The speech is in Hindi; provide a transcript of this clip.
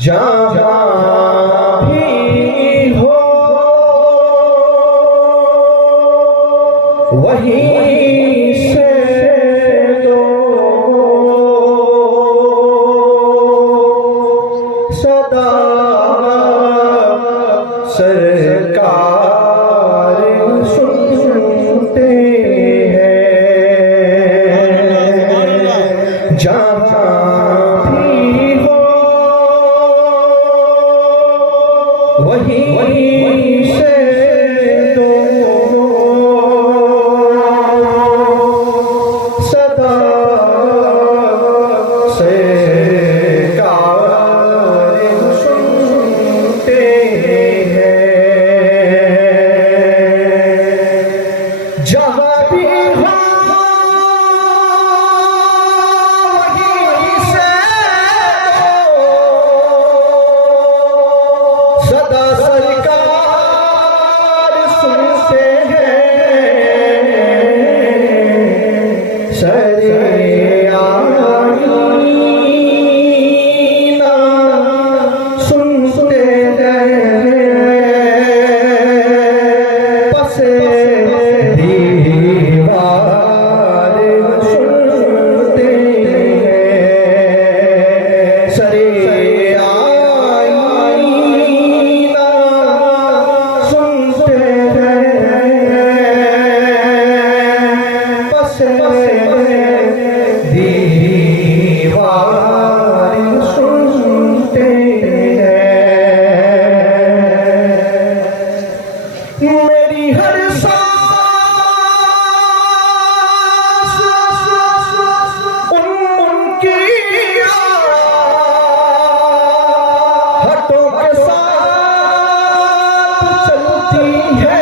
जहाँ भी हो वहीं से दो सदा सरकार सुनते हैं। जहाँ भी हो वहीं से दो सदा सरकार सुनते हैं। जहाँ भी हो वहीं से दो सदा सरकार सुनते हैं। सरेआमीना सुनते हैं। पसे दीवार सुनते हैं। सरेआमीना सुनते हैं। पसे दीवार सुनते हैं। मेरी हर सांस उनकी आहटों के साथ चलती है।